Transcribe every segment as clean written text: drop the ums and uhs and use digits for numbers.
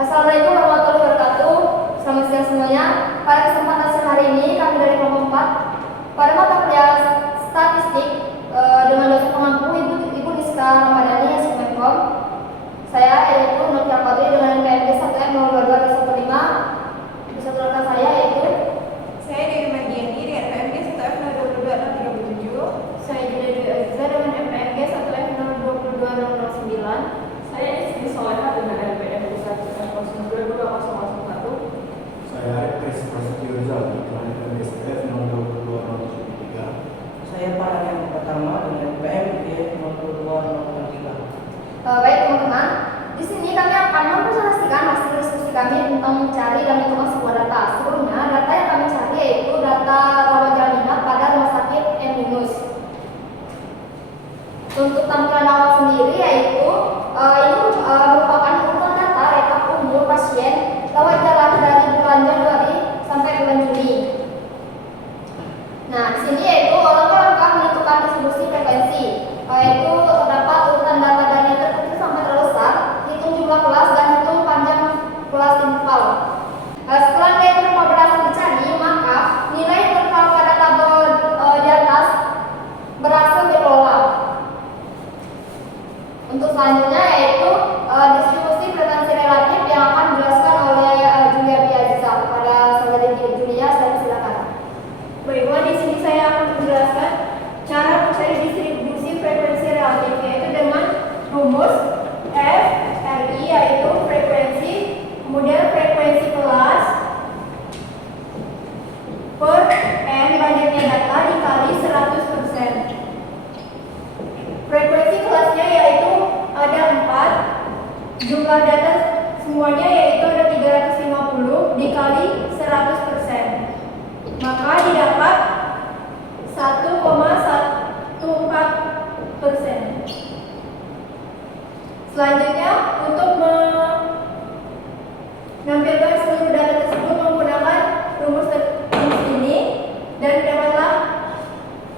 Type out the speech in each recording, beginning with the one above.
Assalamualaikum warahmatullahi wabarakatuh. Selamat siang semuanya. Pada kesempatan siang hari ini kami dari kelompok 4 pada mata kuliah statistik dengan dosen pengampu Ibu Niska Ramadhani Sumenkom. Saya yaitu Nokia Patri dengan PMG 1M022-15. Di satu rekan saya yaitu saya Dewi Mardiani dengan PMG 1F022-637. Saya Dewi Aziza dengan PMG 1F022-609. Saya Istri Soleha dengan LPM 1F022-001. Saya Chris Prasetyo Rizal dengan PMG 1F022-073. Saya Paradian Pertama dengan PMG 022-003. Baik teman-teman, di sini kami akan mempresentasikan hasil diskusi kami tentang mencari dan mencoba sebuah data. Sebelumnya, data yang kami cari yaitu data rawat jalan inap pada Rumah Sakit M. Yunus. Untuk tampilan awal sendiri yaitu ini merupakan urutan data rekap umur pasien rawat jalan dari bulan Januari sampai bulan Juni. Nah, di sini yaitu langkah-langkah menentukan distribusi frekuensi, yaitu terdapat urutan data dari yang terkecil sampai terbesar, hitung jumlah kelas dan hitung panjang kelas interval. Setelah nilai interval berhasil dicari, maka nilai interval pada tabel di atas berhasil dikelola. Untuk selanjutnya yaitu distribusi frekuensi relatif yang akan dijelaskan oleh Julia Biaziza. Pada saudari Julia, saya silakan. Baiklah, di sini saya akan menjelaskan cara mencari distribusi frekuensi relatif, yaitu dengan rumus F RI, yaitu frekuensi, kemudian frekuensi kelas per N banyaknya data dikali 100%. Frekuensi kelasnya yaitu ada 4, jumlah data semuanya yaitu ada 350 dikali 100%. Maka didapat 1,14%. Selanjutnya, untuk menampilkan seluruh data tersebut menggunakan rumus ini dan dapatlah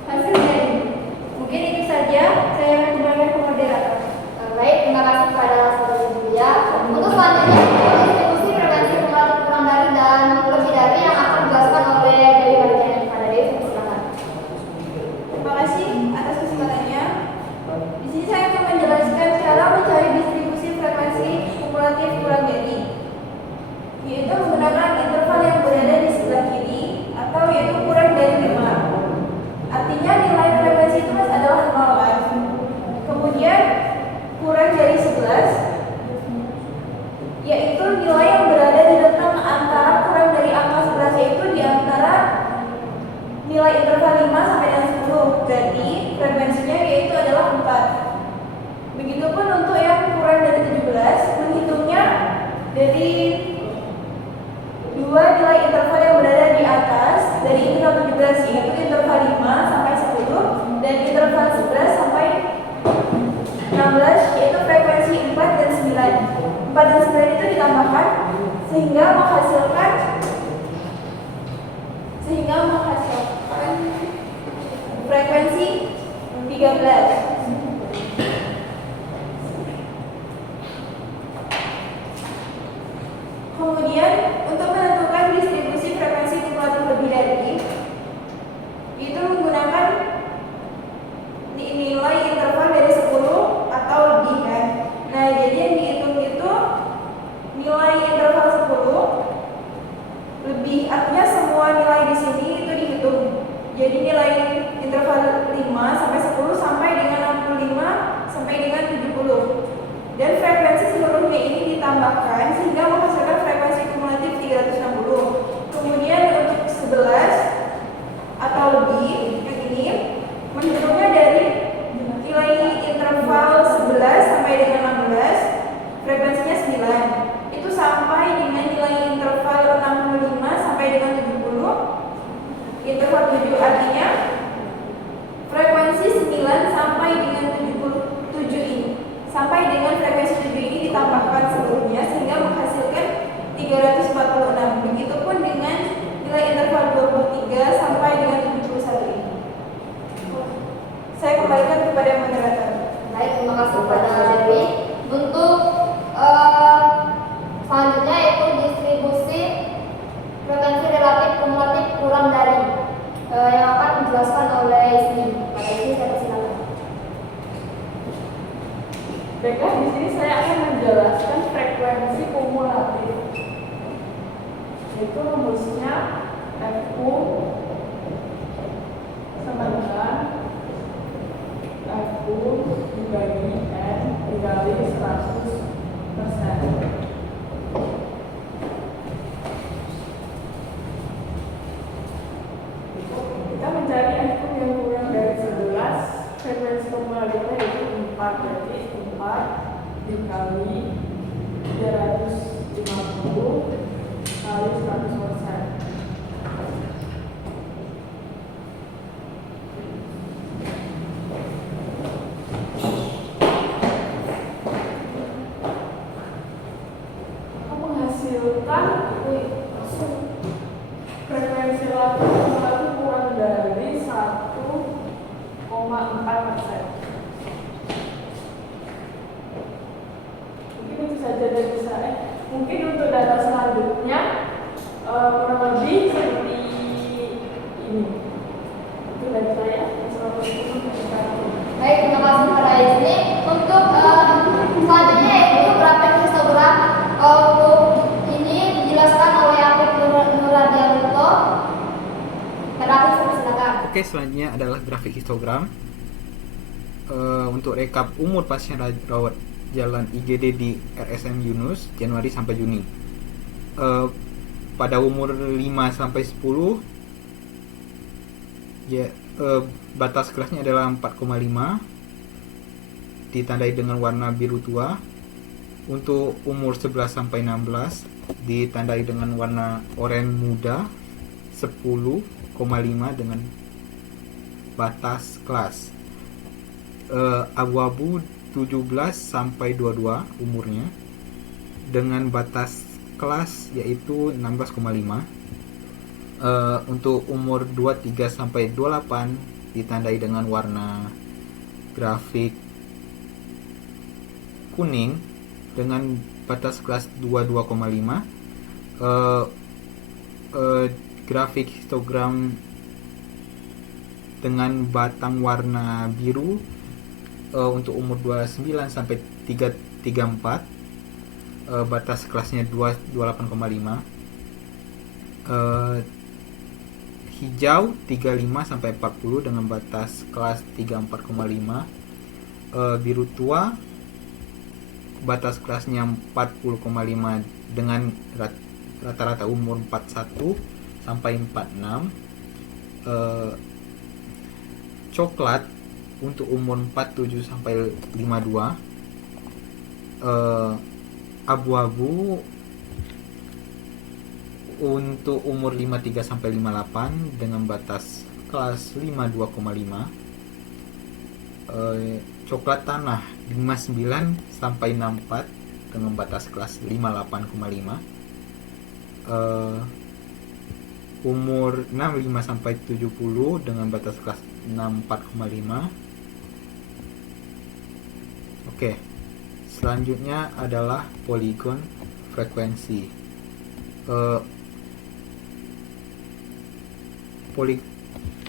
hasilnya ini. Mungkin itu saja, saya akan kembali ke moderator. Baik, terima kasih kepada saudari Julia. Untuk selanjutnya distribusi frekuensi kumulatif kurang dari dan lebih dari yang akan dijelaskan oleh Dewi Mardiani. Pada Dewi, silakan. Terima kasih atas kesempatannya. Di sini saya akan menjelaskan cara mencari distribusi frekuensi kumulatif kurang dari, yaitu menggunakan interval yang berada di sebelah kiri atau yaitu kurang dari 5. Artinya nilai frekuensi itu adalah 0 kan. Kemudian kurang dari 11, yaitu nilai yang berada di rentang antara kurang dari angka 11, yaitu di antara nilai interval 5 sampai dengan 10. Jadi frekuensinya yaitu adalah 4. Begitupun untuk yang kurang dari 17, menghitungnya dari dua nilai interval yang berada di atas dari interval 17, yaitu interval 5 sampai 10 dan interval 11 sampai 16, yaitu frekuensi 4 dan 9. 4 dan 9 itu ditambahkan sehingga menghasilkan frekuensi 13. Kemudian untuk menentukan distribusi frekuensi kumulatif lebih dari, itu menggunakan nilai interval dari 10 atau lebih kan. Nah, jadi yang dihitung itu nilai interval 10 lebih, artinya semua nilai di sini itu dihitung. Jadi nilai interval 5 sampai 10 sampai dengan 65 sampai dengan 70. Dan frekuensi seluruhnya ini ditambahkan sehingga menghasilkan frekuensi kumulatif 360. Kemudian untuk 11 atau lebih, yang ini menghitungnya dari nilai interval 11 sampai dengan 16, frekuensinya 9. Itu sampai dengan nilai interval 65 sampai dengan 70. Interval 7 artinya frekuensi 9 sampai dengan 77 ini. Sampai dengan frekuensi 7 ini yaitu rumusnya FU sama dengan FU dibagi N dikali 100%. Kita mencari FU yang kurang dari 11, frekuensi kembaliannya yaitu 4, berarti 4 dikali 350 kali 100%. Maka menghasilkan frekuensi lagu kurang dari 1,4%. Mungkin itu saja dari saya. Mungkin untuk data selanjutnya kurang lebih seperti ini. Itu dari saya. Assalamualaikum warahmatullahi wabarakatuh. Baik, terima kasih pada ini. Untuk selanjutnya yaitu grafik histogram. Untuk ini dijelaskan oleh Apip Nuradianto. Silakan. Oke, selanjutnya adalah grafik histogram. Untuk rekap umur pasien rawat jalan IGD di RSM Yunus Januari sampai Juni. Pada umur 5 sampai 10 ya, batas kelasnya adalah 4,5 ditandai dengan warna biru tua. Untuk umur 11 sampai 16 ditandai dengan warna oranye muda 10,5 dengan batas kelas. Abu-abu 17 sampai 22 umurnya dengan batas kelas yaitu 16,5. Untuk umur 23 sampai 28 ditandai dengan warna grafik kuning dengan batas kelas 22,5. Grafik histogram dengan batang warna biru untuk umur 29 sampai 34, batas kelasnya 28,5. Hijau 35 sampai 40 dengan batas kelas 34,5. Biru tua batas kelasnya 40,5 dengan rata-rata umur 41 sampai 46. Coklat untuk umur 47 sampai 52. Abu-abu untuk umur 53 sampai 58 dengan batas kelas 52,5. Coklat tanah 59 sampai 64 dengan batas kelas 58,5. Umur 65 sampai 70 dengan batas kelas 64,5. Oke. Selanjutnya adalah poligon frekuensi.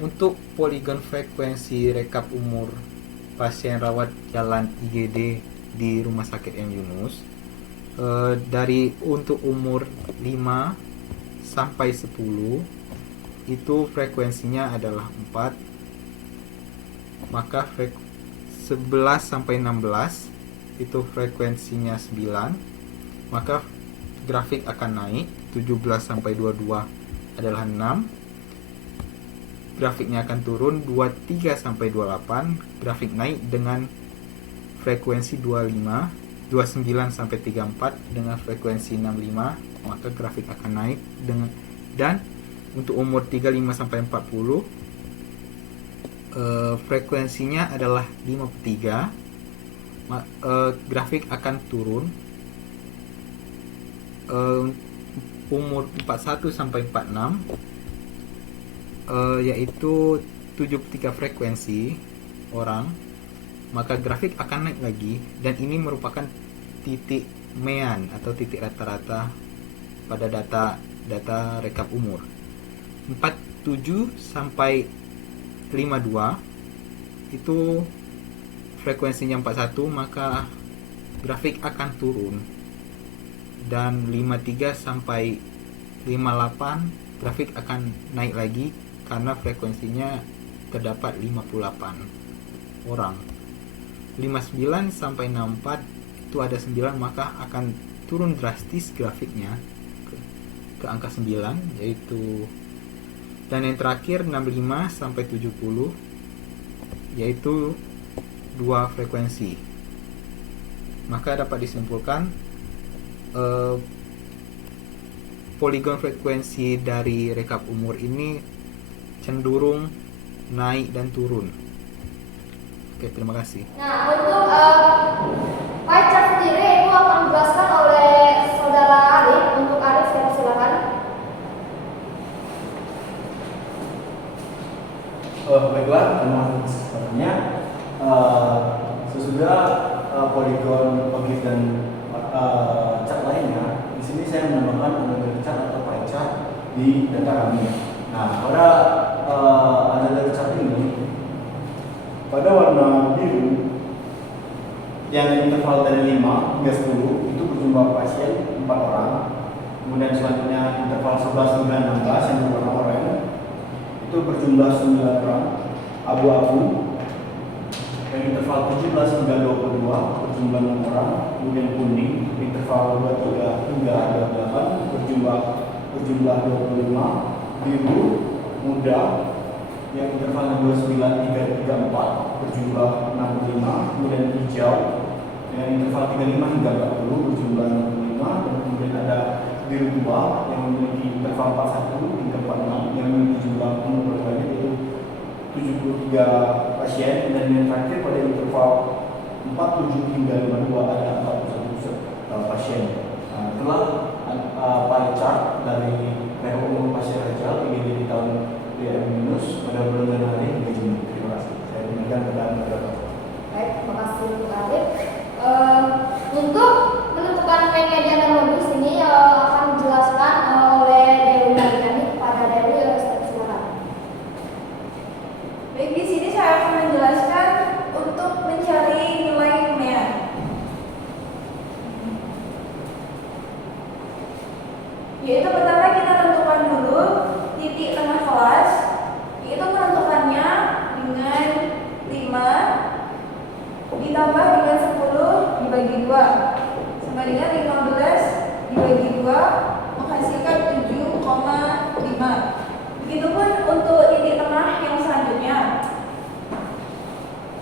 Untuk poligon frekuensi rekap umur pasien rawat jalan IGD di Rumah Sakit M Yunus, dari untuk umur 5 sampai 10 itu frekuensinya adalah 4. Maka 11 sampai 16 itu frekuensinya 9. Maka grafik akan naik. 17 sampai 22 adalah 6. Grafiknya akan turun. 23 sampai 28 grafik naik dengan frekuensi 25. 29 sampai 34 dengan frekuensi 65, maka grafik akan naik dengan. Dan untuk umur 35 sampai 40 frekuensinya adalah 53. Grafik akan turun. Umur 41 sampai 46 yaitu 73 frekuensi orang, maka grafik akan naik lagi, dan ini merupakan titik mean atau titik rata-rata pada data rekap umur. 47 sampai 52 itu frekuensinya 41, maka grafik akan turun. Dan 53 sampai 58 grafik akan naik lagi karena frekuensinya terdapat 58 orang. 59 sampai 64 itu ada 9, maka akan turun drastis grafiknya ke angka 9 yaitu, dan yang terakhir 65 sampai 70 yaitu 2 frekuensi. Maka dapat disimpulkan poligon frekuensi dari rekap umur ini cenderung naik dan turun. Oke, terima kasih. Nah, untuk pie chart sendiri itu akan dijelaskan oleh saudara Arif. Untuk Arif, saya silakan. Baiklah, terima kasih sebenarnya. Sesudah poligon, ogif dan cat lainnya, di sini saya menambahkan another chart atau pie chart di data kami. Nah, pada another chart ini, pada warna biru yang interval dari 5 hingga 10 itu berjumlah pasien 4 orang. Kemudian selanjutnya interval 11 hingga 16 yang berwarna oranye itu berjumlah 9 orang. Abu-abu yang interval 17 hingga 22 berjumlah 6 orang. Kemudian kuning interval 23 hingga 28 berjumlah 25. Biru muda yang interval 29 hingga 34 berjumlah 65. Kemudian hijau dengan interval 35 hingga 40 berjumlah 65. Dan kemudian ada biru tua yang memiliki interval 41 hingga 46 yang memiliki jumlah penuh banyak yaitu 73 pasien. Dan yang terakhir pada interval 47 hingga 52 ada 41 pasien. Telah pie chart dari rekap umur pasien Rajal di tahun DM- pada bulan Januari hingga Juni. Terima kasih. Saya berikan kepada moderator. Baik, terima kasih untuk Arif. Untuk menentukan main media dan modus ini akan dijelaskan oleh Dewi Mariani. Kepada Dewi, silakan. Baik, di sini saya akan menjelaskan untuk mencari nilai MEA. Yaitu pertama kita tentukan dulu titik tengah kelas. Itu menentukannya dengan 5 ditambah dengan 10 dibagi 2 sama dengan 15 dibagi 2 menghasilkan 7,5. Begitupun untuk titik tengah yang selanjutnya.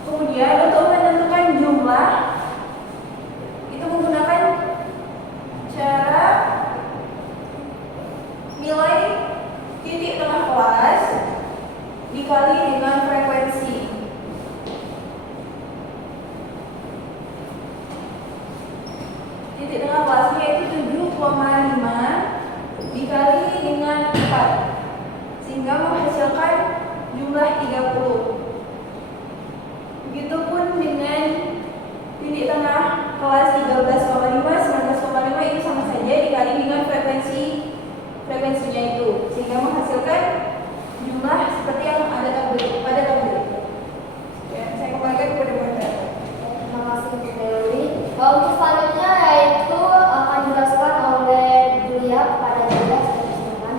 Kemudian untuk menentukan jumlah itu menggunakan cara nilai titik tengah kelas dikali dengan frekuensi. Titik tengah kelasnya itu 7,5 dikali dengan 4 sehingga menghasilkan jumlah 30. Begitupun dengan titik tengah kelas 13,5, 19,5 itu sama saja dikali dengan frekuensinya itu sehingga menghasilkan jumlah seperti yang ada pada tabel itu. Ya, saya kembalikan kepada moderator. Terima kasih untuk Dewi. Untuk selanjutnya yaitu akan dijelaskan oleh Julia. Kepada Julia, saya silakan.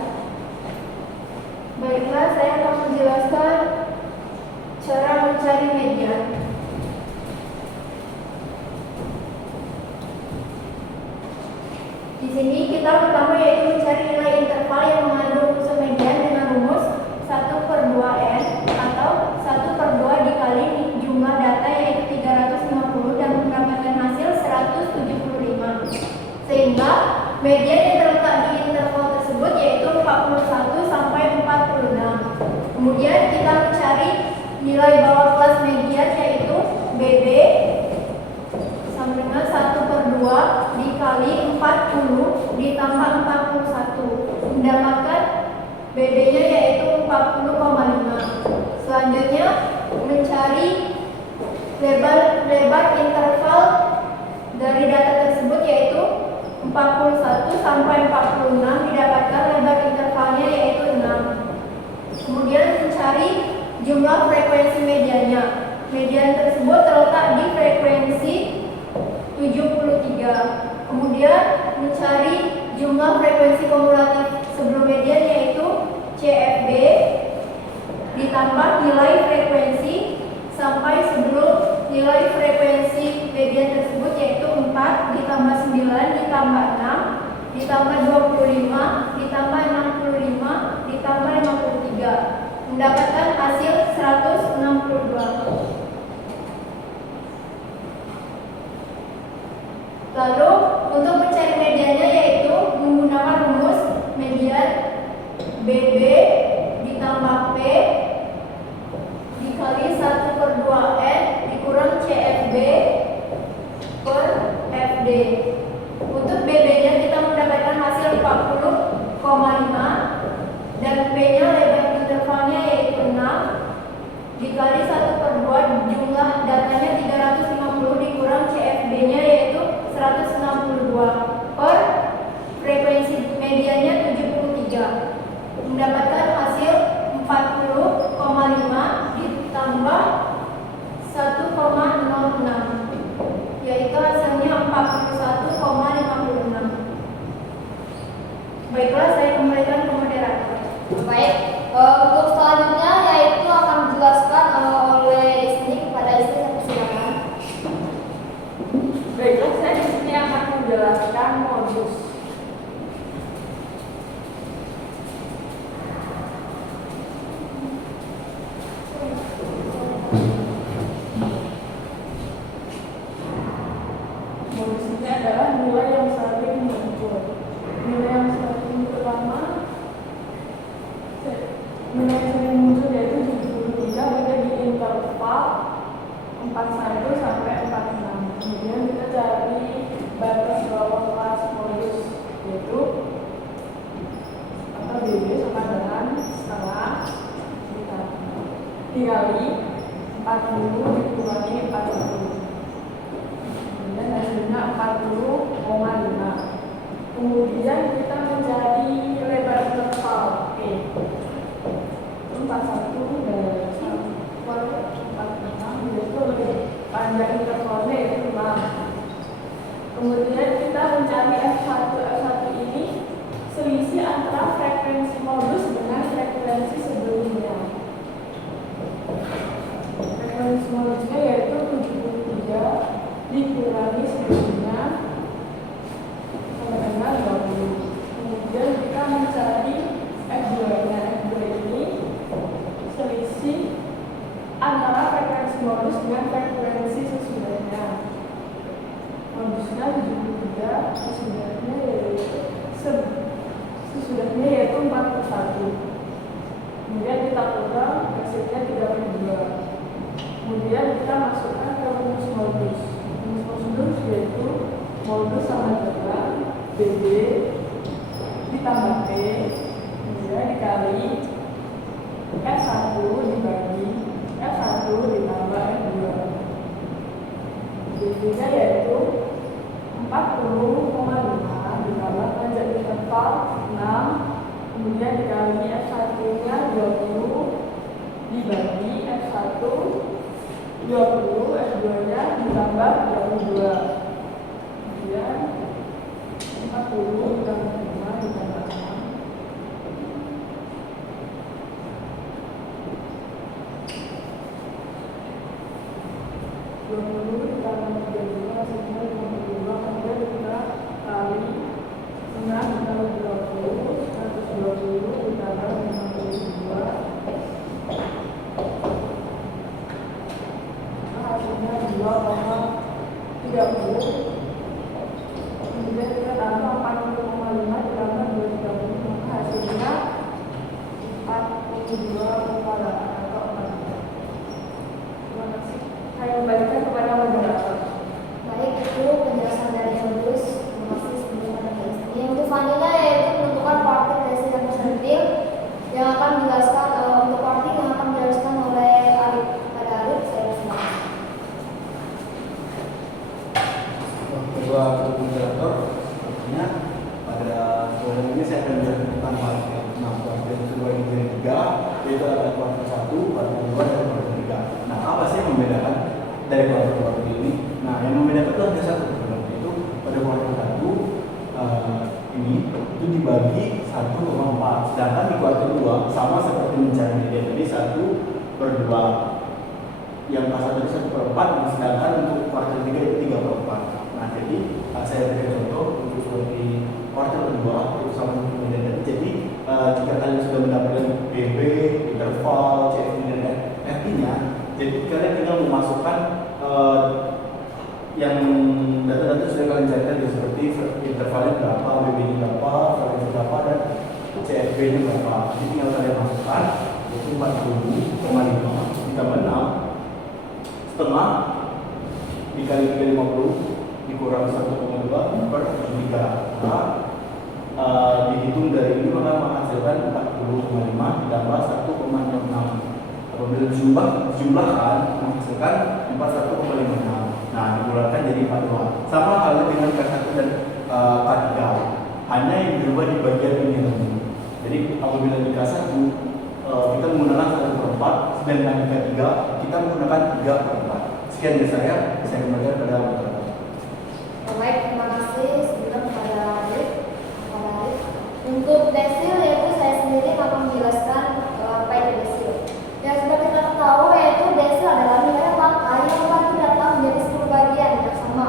Baiklah, saya akan menjelaskan cara mencari median. Di sini kita pertama yaitu mencari nilai interval yang mengandung unsur median dengan rumus 1/2n atau 1/2 dikali jumlah data yaitu 350 dan mendapatkan hasil 175. Sehingga median yang terletak di interval tersebut yaitu 41 sampai 46. Kemudian kita mencari nilai bawah kelas median yaitu BB sama dengan 1/2 dikali 40 ditambah 41 mendapatkan BB-nya yaitu 40,5. Selanjutnya mencari lebar interval dari data tersebut yaitu 41 sampai 46 didapatkan lebar intervalnya yaitu 6. Kemudian mencari jumlah frekuensi mediannya. Median tersebut terletak di frekuensi 73. Kemudian mencari jumlah frekuensi kumulatif sebelum median yaitu CFB ditambah nilai frekuensi sampai sebelum nilai frekuensi median tersebut yaitu 4 ditambah 9 ditambah 6 ditambah 25 ditambah 65 ditambah 53 mendapatkan hasil 162. Lalu untuk mencari mediannya yaitu menggunakan rumus median BB ditambah P dikali 1/2N dikurang CFB per FD. Untuk BB-nya kita mendapatkan hasil 40,5 dan P-nya lebar intervalnya yaitu 6 dikali 1/2 jumlah datanya 350 dikurang CFB-nya yaitu 162 per frekuensi mediannya 73 mendapatkan hasil 40,5 ditambah 1,06 yaitu hasilnya 41,56. Baiklah, saya kembalikan ke moderator. Baik, untuk selanjutnya yaitu akan dijelaskan oleh istri kepada istri, saya persilakan. Baiklah, saya di sini akan menjelaskan modus. Modus ini adalah nilai yang saling mengukur. Nilai yang saling pertama, nilai yang saling muncul yaitu 73 ada di interval 41 sampai 46. Kemudian kita cari batas bawah kelas modus yaitu atau BB sama dengan setengah dikali 40 dikurangi 41. Kemudian hasilnya 40,5. Kemudian kita mencari lebar interval P. 41 dan 46 yaitu lebih panjang intervalnya yaitu 6. Kemudian kita mencari F1 ini selisih antara frekuensi modus dengan frekuensi sebelumnya. Frekuensi modusnya yaitu 73 dikurangi sebelumnya sama dengan 20. Kemudian kita mencari F2-nya. F2 ini selisih antara frekuensi modus dengan frekuensi sesudahnya. Modusnya 73, sesudahnya yaitu 41. Kemudian kita kurang hasilnya 32. Kemudian kita masukkan ke rumus modus. Rumus modus yaitu modus sama dengan BB ditambah P kemudian dikali F1 dibagi F1 ditambah F2. BB-nya yaitu 40,5 ditambah panjang interval 6 kemudian dikali F1-nya 20 dibagi F1 20, F2-nya ditambah 22. Kemudian 40 ditambah 5 ditambah 6. Ditambah 32 hasilnya 52. Kemudian kita kali 6 ditambah 20 120 ditambah 52 hasilnya 2,30. Kemudian kita tambah 40,5 ditambah 230 maka hasilnya 42,8 atau 43. Terima kasih. Saya kembalikan kepada moderator. Baik, itu penjelasan dari modus. Terima kasih sebelumnya dari istri. Untuk selanjutnya yaitu menentukan kuartil dari dan persentil yang akan dijelaskan untuk kuartil yang akan dijelaskan oleh Arif. Pada Arif, saya persilakan. Kedua moderator, artinya pada program ini saya akan menjelaskan tentang kuartil. Nah, kuartil kedua ini dari 3, yaitu ada kuartil 1, kuartil 2, dan kuartil 3. Nah, apa sih yang membedakan dari kuartil ini? Nah, yang membedakan itu hanya satu, yaitu pada kuartil 1 ini itu dibagi 1,4. Sedangkan di kuartil 2 sama seperti mencari media tadi 1/2. Yang kelas 1 itu 1/4, sedangkan untuk kuartil 3 itu 3/4. Nah, jadi saya berikan contoh untuk seperti kuartil kedua itu sama seperti media tadi. Jadi jika kalian sudah mendapatkan BB, interval, CFD dan FI-nya, jadi kalian tinggal memasukkan yang data-data sudah kalian carikan ya, seperti intervalnya berapa, BB-nya berapa, frekuensi berapa, dan CFB-nya berapa. Jadi tinggal kalian masukkan, yaitu 40,5 ditambah 6 setengah dikali 350 dikurang 1,2 per 3. Nah, dihitung dari ini maka menghasilkan 40,5 ditambah 1,66. Apabila dijumlahkan menghasilkan 41,56. Nah, dibulatkan jadi 42. Sama halnya dengan K1 dan K3. Hanya yang berubah di bagian ini. Jadi apabila di K1 kita menggunakan 1/4, sedangkan di K3 kita menggunakan 3/4. Sekian dari saya kembalikan pada moderator. Baik, terima kasih sebelum kepada Arif. Untuk desil yaitu saya sendiri akan menjelaskan apa itu desil. Yang sudah kita ketahui yaitu desil adalah nilai angka yang membagi data menjadi 10 bagian yang sama.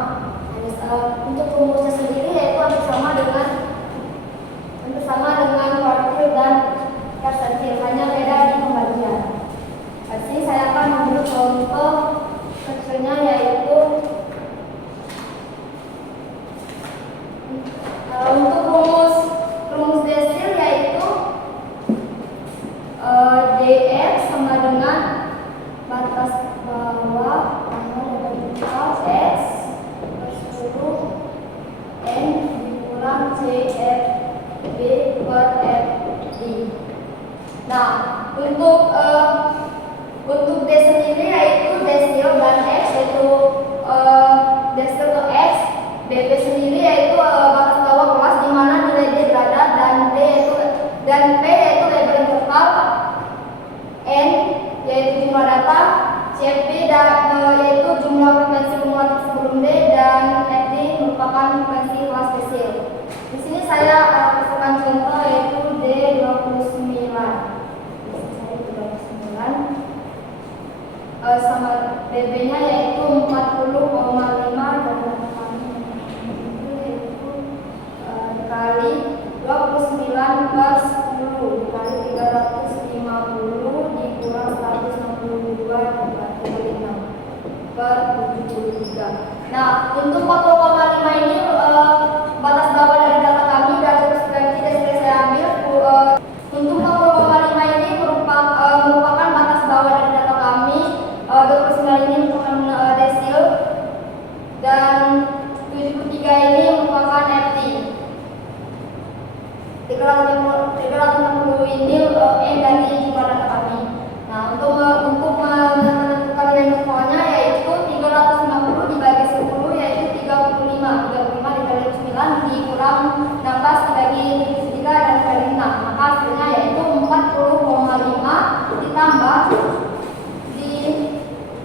Untuk rumusnya sendiri yaitu hampir sama dengan kuartil dan persentil, hanya beda di pembagian. Di sini saya akan mengambil contoh kecilnya yaitu untuk rumus desil yaitu dx sama dengan batas bawah x per 10 n dikurang cfb per fd. Nah, untuk d sendiri yaitu desil dan x yaitu desil ke x, bb sendiri yaitu batas bawah kelas di mana nilai d berada, dan p yaitu label interval, n yaitu jumlah data, cfb yaitu jumlah frekuensi kumulatif sebelum d, dan fd merupakan frekuensi kelas desil. Di sini saya kasihkan contoh yaitu D29. Sama BB-nya yaitu 40,5 dan yaitu dikali 29 per 10 dikali 350 dikurang 162 dikali 6 per 73. Nah, untuk 40,5 ini batas bawah dari data kami dan frekuensi desil saya ambil. Untuk 40,5 ini merupakan batas bawah dari data kami. 29 ini merupakan desil dan 73 ini merupakan FT. 360 ini N dari jumlah data kami. Nah, untuk menentukan nilai intervalnya yaitu 360 dibagi 10 yaitu 35 dikali 9 dikurang 16 dibagi 3 dan dikali 6. Maka hasilnya yaitu 40,5 ditambah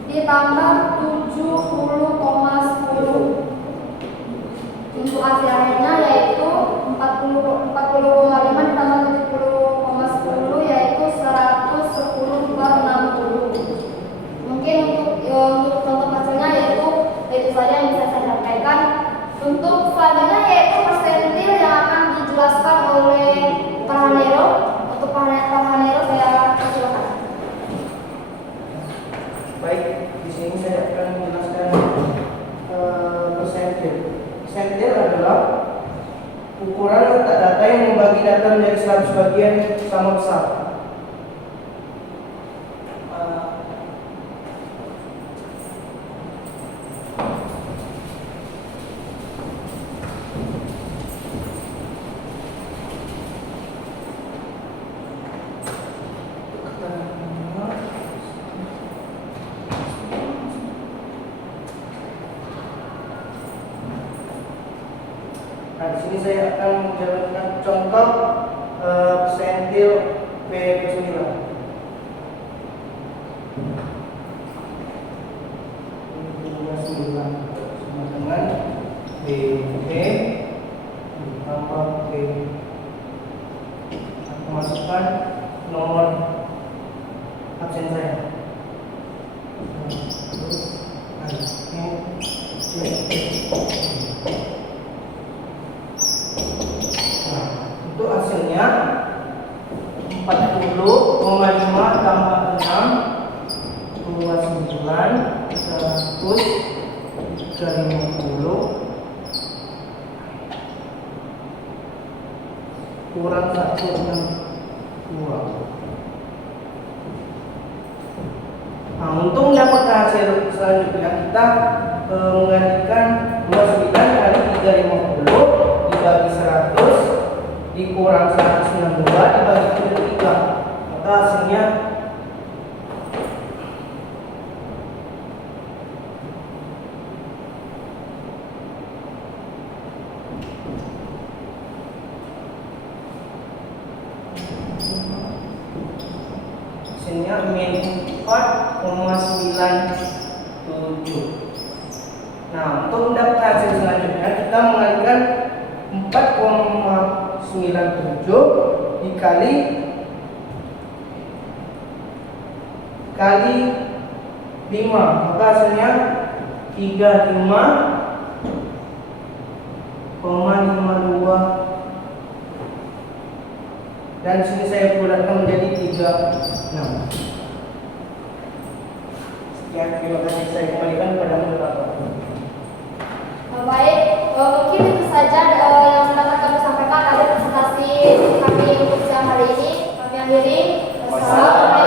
70,10. Untuk hasil akhirnya yaitu 40,5 ditambah 70,10 yaitu 110 per 60. Mungkin untuk contoh hasilnya yaitu saja yang bisa saya sampaikan. Untuk selanjutnya yaitu persentil yang akan dijelaskan oleh Pak Hanero. Untuk Pak Hanero saya silakan. Baik, di sini saya akan menjelaskan persentil. Persentil adalah ukuran letak data yang membagi data menjadi 100 bagian sama besar. Nah, di sini saya akan menjalankan contoh persentil P9. Sama dengan BE ditambah B memasukkan nomor absen saya. Nah, untuk hasilnya 40,5 tambah 6 29 100 350 kurang 162. Nah, untuk mendapatkan hasil selanjutnya kita menggantikan 29 kali 350 dibagi 100 dikurang 162 dibagi 3. Maka hasilnya min 4,97. Nah, untuk mendapatkan hasil selanjutnya kita mengalihkan 4,97 dikali 5, maka hasilnya 35,52 dan sini saya bulatkan menjadi 36. Sekian, terima kasih, saya kembalikan kepada moderator. Baik, mungkin itu saja yang dapat kami sampaikan dari presentasi kami untuk siang hari ini. Kami akhiri. Wassalamualaikum.